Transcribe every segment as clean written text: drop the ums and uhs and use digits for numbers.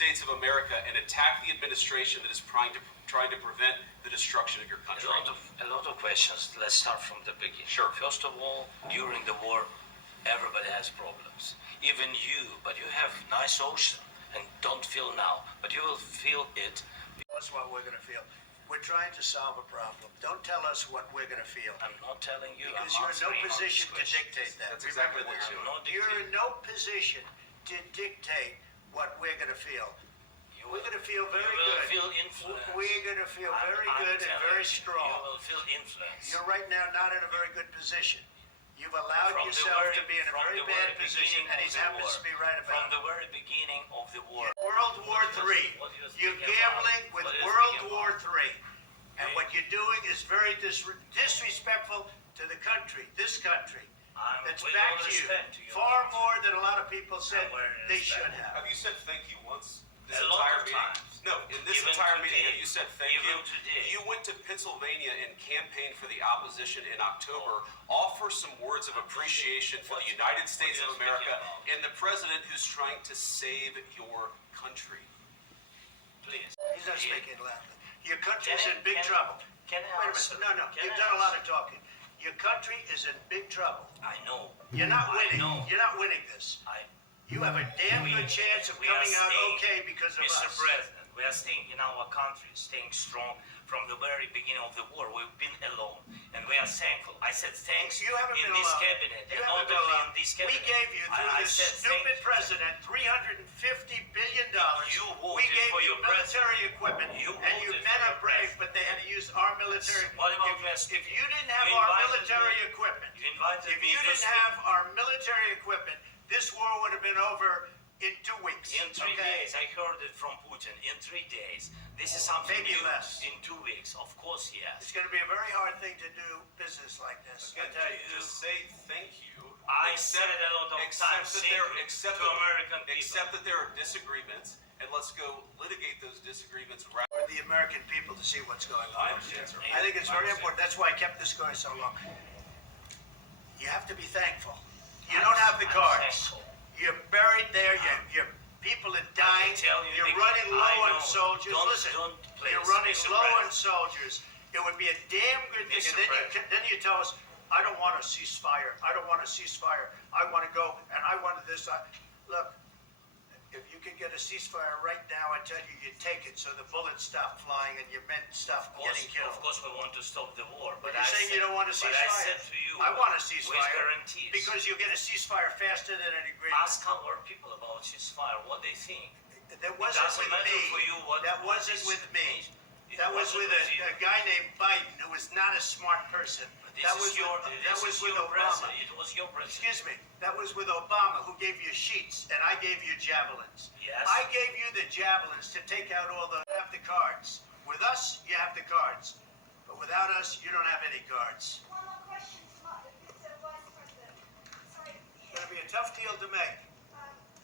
States of America and attack the administration that is trying to prevent the destruction of your country? A lot of questions. Let's start from the beginning. Sure. First of all, during the war, everybody has problems. Even you, but you have nice ocean and don't feel now, but you will feel it. That's what we're going to feel. We're trying to solve a problem. Don't tell us what we're going to feel. I'm not telling you. Because I'm you're in no answering all position these to questions. dictate that. That's exactly what Remember you're this. doing. You're in no position to dictate what we're going to feel. We're going to feel very You will good. feel influence. We're going to feel very I'm good and telling very you, strong. You will feel influence. You're right now not in a very good position. You've allowed From the yourself very- to be in a from very the bad very position, beginning and of he the happens war. to be right From about the it. very beginning of the war. World War III. What you're You're speaking gambling about, with what you're World speaking War about. III. And what you're doing is very disrespectful to the country, this country. I'm That's with back all to you. respect to your Far country. more than a lot of people said I'm very they respect. should have. Have you said thank you once? This A lot entire of meeting? times. No, in this Even entire meeting, today. have you said thank Even you? today. You went to Pennsylvania and campaigned for the opposition in October. Offer some words of appreciation for the United States of you're America speaking about. and the president who's trying to save your country. Please. He's not Yeah. speaking loudly. Your country's Can I- in big can I- trouble. can I Wait a answer? minute. No. Can You've I done a lot answer? of talking. Your country is in big trouble. I know. You're not I winning. know. You're not winning this. You have a damn good chance of we are coming out staying- okay because of Mr. us. President, we are staying in our country, staying strong from the very beginning of the war. We've been alone, and we are thankful. I said thanks You haven't in been this alone. cabinet, You and haven't not been only alone. in this We cabinet. gave you, through I this said stupid thank you. president, $350 billion. You We voted gave for you your military equipment. You And you voted men for are your brave, president. but they had to use our military. What about West? If you didn't have You our invited military me. equipment, You invited if me you to didn't speak. have our military equipment, this war would have been over in 2 weeks. In 3 okay? days, I heard it from Putin. In 3 days, this is something Maybe new. less. In 2 weeks, of course, yes. It's going to be a very hard thing to do business like this. I Again, tell you. just say thank you. I said it a lot of times. that Say there, it except to that, American people. except that there are disagreements, and let's go litigate those disagreements. For the American people to see what's going I on. understand, sir. I think it's very I understand. important. That's why I kept this going so long. You have to be thankful. You don't have the I'm cards. thankful. You're buried there. Your people are dying. tell you, You're Nick, running I low on know. soldiers. Don't- Listen, don't please, you're running Mr. low on President. soldiers. It would be a damn good thing. Mr. And then President. then you tell us, I don't want a ceasefire. I don't want a ceasefire. I want to go and I wanted this. Look, if you could get a ceasefire right now, I tell you, you take it so the bullets stop flying and your men stop getting killed. Of course, we want to stop the war. But I you're saying you said- don't want a But I ceasefire. said to you, I want a with ceasefire guarantees. because you'll get a ceasefire faster than an agreement. Ask our people about ceasefire, what they think. That wasn't doesn't with matter me. for you what- That what wasn't is- with me. It That was wasn't with with you. a guy named Biden who was not a smart person. This That is was your, with, this that was is with your Obama. president. It was your president. Excuse me. That was with Obama, who gave you sheets, and I gave you javelins. Yes. I gave you the javelins to take out all the. Have the cards. With us, you have the cards, but without us, you don't have any cards. One more question, Mr. Vice President. Sorry, It's going to be a tough deal to make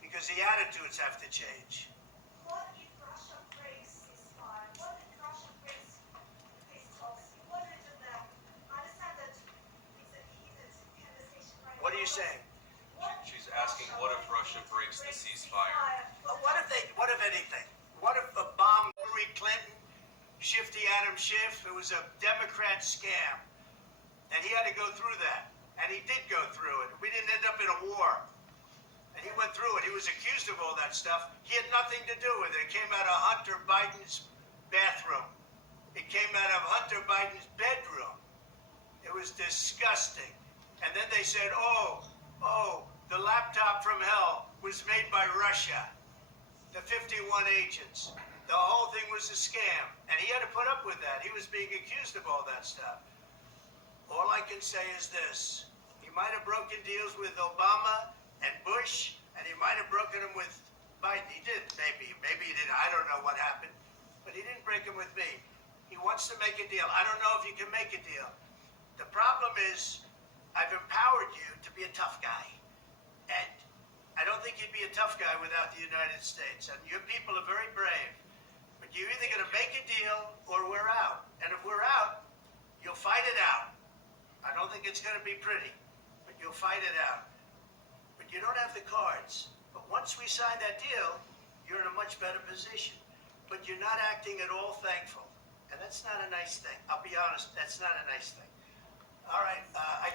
because the attitudes have to change. what if Russia breaks ceasefire? What if Russia breaks peace talks? What would you do then? I understand that it's a heated conversation right What are you now, but saying? what if She's asking, what if Russia breaks the ceasefire? What if anything? What if a bomb Hillary Clinton, Shifty Adam Schiff? It was a Democrat scam. And he had to go through that. And he did go through it. We didn't end up in a war. And he went through it. He was accused of all that stuff. He had nothing to do with it. It came out of Hunter Biden's bathroom. It came out of Hunter Biden's bedroom. It was disgusting. And then they said, oh, the laptop from hell was made by Russia. The 51 agents. The whole thing was a scam. And he had to put up with that. He was being accused of all that stuff. All I can say is this. He might have broken deals with Obama and Bush, and he might have broken them with Biden. He did, maybe. Maybe he didn't. I don't know what happened. But he didn't break them with me. He wants to make a deal. I don't know if you can make a deal. The problem is, I've empowered you to be a tough guy. And I don't think you'd be a tough guy without the United States. And your people are very brave. But you're either going to make a deal or we're out. And if we're out, you'll fight it out. I don't think it's going to be pretty, but you'll fight it out. But you don't have the cards. But once we sign that deal, you're in a much better position. But you're not acting at all thankful. And that's not a nice thing. I'll be honest, that's not a nice thing. All right, I